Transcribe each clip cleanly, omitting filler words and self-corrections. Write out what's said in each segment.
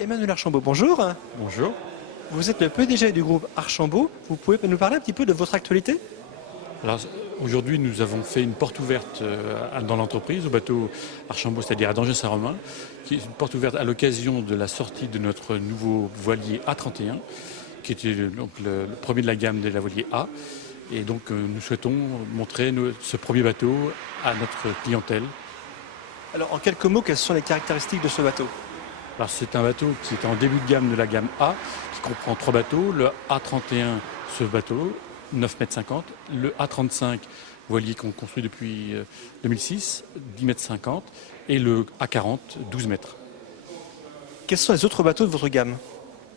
Emmanuel Archambault, bonjour. Bonjour. Vous êtes le PDG du groupe Archambault. Vous pouvez nous parler un petit peu de votre actualité? Alors aujourd'hui, nous avons fait une porte ouverte dans l'entreprise, au bateau Archambault, c'est-à-dire à Dangers-Saint-Romain, qui est une porte ouverte à l'occasion de la sortie de notre nouveau voilier A31, qui était donc le premier de la gamme de la voilier A. Et donc nous souhaitons montrer ce premier bateau à notre clientèle. Alors en quelques mots, quelles sont les caractéristiques de ce bateau? Alors c'est un bateau qui est en début de gamme de la gamme A, qui comprend 3 bateaux. Le A31, ce bateau, 9,50 m. Le A35, voilier qu'on construit depuis 2006, 10,50 m. Et le A40, 12 mètres. Quels sont les autres bateaux de votre gamme?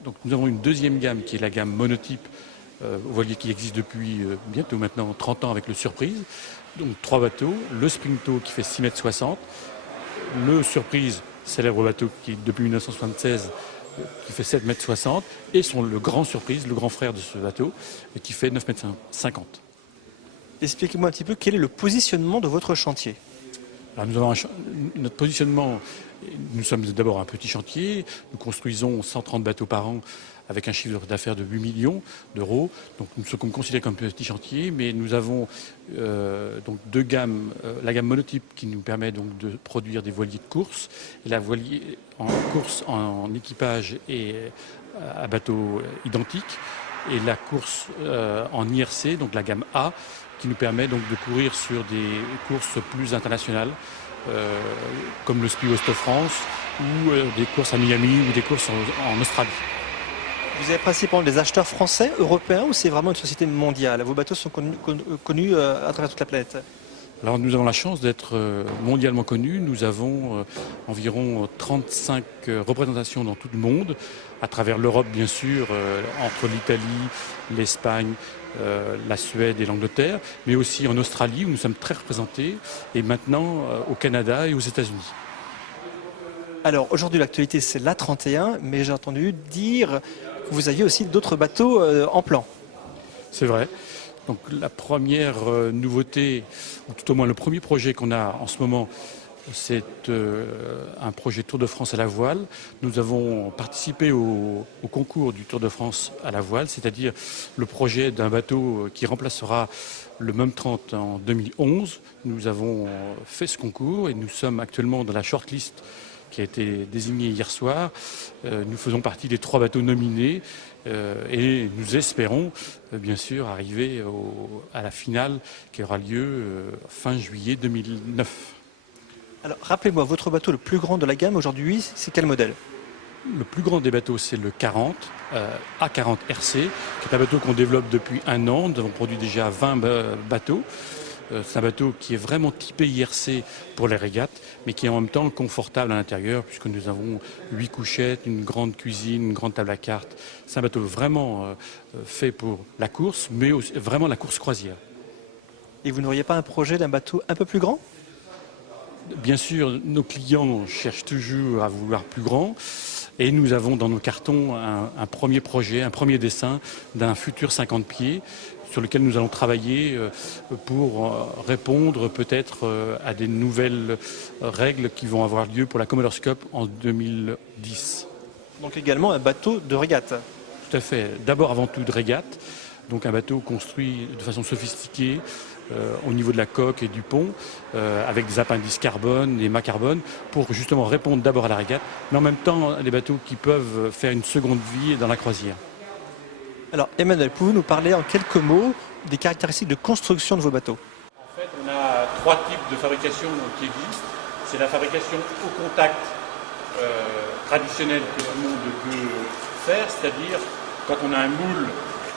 Donc nous avons une deuxième gamme qui est la gamme monotype, voilier qui existe depuis bientôt maintenant 30 ans avec le Surprise. Donc 3 bateaux, le Sprinto qui fait 6,60 m, le Surprise, célèbre bateau qui depuis 1976 qui fait 7,60 m, et le grand Surprise, le grand frère de ce bateau, qui fait 9,50 m. Expliquez-moi un petit peu quel est le positionnement de votre chantier. Alors nous avons notre positionnement, nous sommes d'abord un petit chantier, nous construisons 130 bateaux par an avec un chiffre d'affaires de 8 millions d'euros. Donc nous sommes considérés comme petit chantier, mais nous avons donc deux gammes, la gamme monotype qui nous permet donc de produire des voiliers de course, et la voilier en course en équipage et à bateau identique, et la course en IRC, donc la gamme A, qui nous permet donc de courir sur des courses plus internationales, comme le Speed West of France, ou des courses à Miami, ou des courses en Australie. Vous avez principalement des acheteurs français, européens, ou c'est vraiment une société mondiale? Vos bateaux sont connus à travers toute la planète. Alors nous avons la chance d'être mondialement connus. Nous avons environ 35 représentations dans tout le monde, à travers l'Europe bien sûr, entre l'Italie, l'Espagne, la Suède et l'Angleterre, mais aussi en Australie où nous sommes très représentés, et maintenant au Canada et aux États-Unis. Alors aujourd'hui l'actualité c'est l'A31, mais j'ai entendu dire que vous aviez aussi d'autres bateaux en plan. C'est vrai. Donc la première nouveauté, ou tout au moins le premier projet qu'on a en ce moment, c'est un projet Tour de France à la voile. Nous avons participé au concours du Tour de France à la voile, c'est-à-dire le projet d'un bateau qui remplacera le MEM 30 en 2011. Nous avons fait ce concours et nous sommes actuellement dans la shortlist qui a été désignée hier soir. Nous faisons partie des 3 bateaux nominés et nous espérons bien sûr arriver à la finale qui aura lieu fin juillet 2009. Alors rappelez-moi, votre bateau le plus grand de la gamme aujourd'hui, c'est quel modèle? Le plus grand des bateaux, c'est le 40, A40 RC, qui est un bateau qu'on développe depuis 1 an. Nous avons produit déjà 20 bateaux. C'est un bateau qui est vraiment typé IRC pour les régates, mais qui est en même temps confortable à l'intérieur, puisque nous avons 8 couchettes, une grande cuisine, une grande table à cartes. C'est un bateau vraiment fait pour la course, mais aussi, vraiment la course croisière. Et vous n'auriez pas un projet d'un bateau un peu plus grand? Bien sûr, nos clients cherchent toujours à vouloir plus grand. Et nous avons dans nos cartons un premier projet, un premier dessin d'un futur 50 pieds sur lequel nous allons travailler pour répondre peut-être à des nouvelles règles qui vont avoir lieu pour la Commodore's Cup en 2010. Donc également un bateau de régate. Tout à fait. D'abord avant tout de régate, donc un bateau construit de façon sophistiquée, au niveau de la coque et du pont, avec des appendices carbone, des mâts carbone, pour justement répondre d'abord à la régate, mais en même temps des bateaux qui peuvent faire une seconde vie dans la croisière. Alors Emmanuel, pouvez-vous nous parler en quelques mots des caractéristiques de construction de vos bateaux? En fait, on a 3 types de fabrication qui existent. C'est la fabrication au contact traditionnelle que tout le monde peut faire, c'est-à-dire quand on a un moule,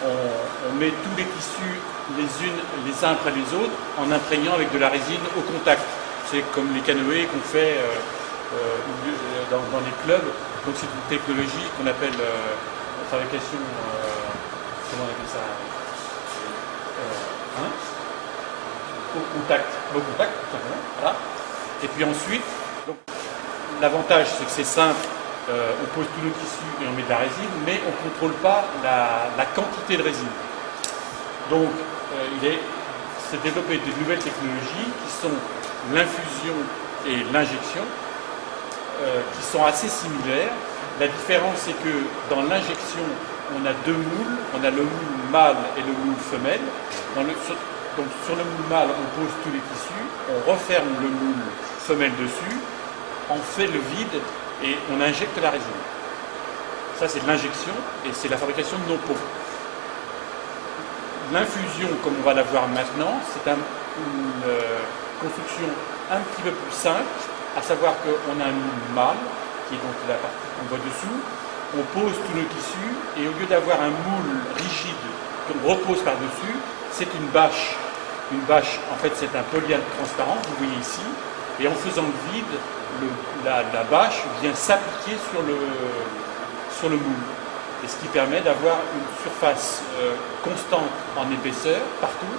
on met tous les tissus les uns après les autres en imprégnant avec de la résine au contact. C'est comme les canoës qu'on fait dans les clubs. Donc c'est une technologie qu'on appelle fabrication, comment on appelle ça, au contact, tout simplement. Voilà. Et puis ensuite, l'avantage c'est que c'est simple. On pose tous nos tissus et on met de la résine, mais on ne contrôle pas la quantité de résine. Donc, c'est développé de nouvelles technologies qui sont l'infusion et l'injection, qui sont assez similaires, La différence, c'est que dans l'injection, on a deux moules. On a le moule mâle et le moule femelle. Donc sur le moule mâle, on pose tous les tissus, on referme le moule femelle dessus, on fait le vide et on injecte la résine. Ça, c'est de l'injection et c'est la fabrication de nos pots. L'infusion, comme on va la voir maintenant, c'est une construction un petit peu plus simple, à savoir qu'on a un moule mâle, qui est donc la partie qu'on voit dessous. On pose tous nos tissus et au lieu d'avoir un moule rigide qu'on repose par-dessus, c'est une bâche. Une bâche, en fait, c'est un polyane transparent, vous voyez ici, et en faisant le vide, la bâche vient s'appliquer sur le moule. Et ce qui permet d'avoir une surface constante en épaisseur partout,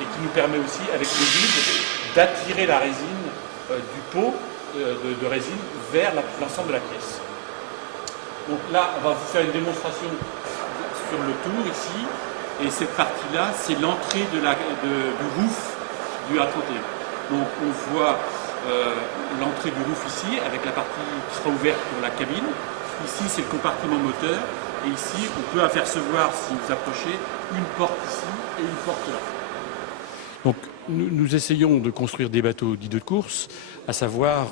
et qui nous permet aussi, avec le vide, d'attirer la résine du pot de résine vers l'ensemble de la pièce. Donc là, on va vous faire une démonstration sur le tour ici. Et cette partie-là, c'est l'entrée du roof du A31. Donc on voit l'entrée du roof ici, avec la partie qui sera ouverte pour la cabine. Ici, c'est le compartiment moteur. Et ici, on peut apercevoir, si vous approchez, une porte ici et une porte là. Donc nous essayons de construire des bateaux dits de course, à savoir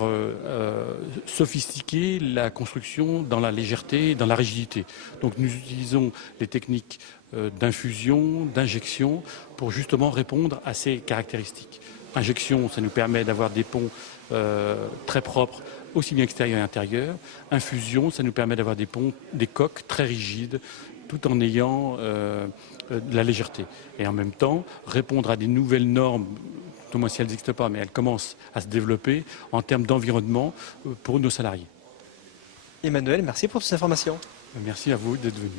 sophistiquer la construction dans la légèreté, dans la rigidité. Donc nous utilisons les techniques d'infusion, d'injection, pour justement répondre à ces caractéristiques. Injection, ça nous permet d'avoir des ponts très propres, aussi bien extérieurs et intérieurs. Infusion, ça nous permet d'avoir des ponts, des coques très rigides, tout en ayant de la légèreté. Et en même temps, répondre à des nouvelles normes, au moins si elles n'existent pas, mais elles commencent à se développer en termes d'environnement pour nos salariés. Emmanuel, merci pour toutes ces informations. Merci à vous d'être venu.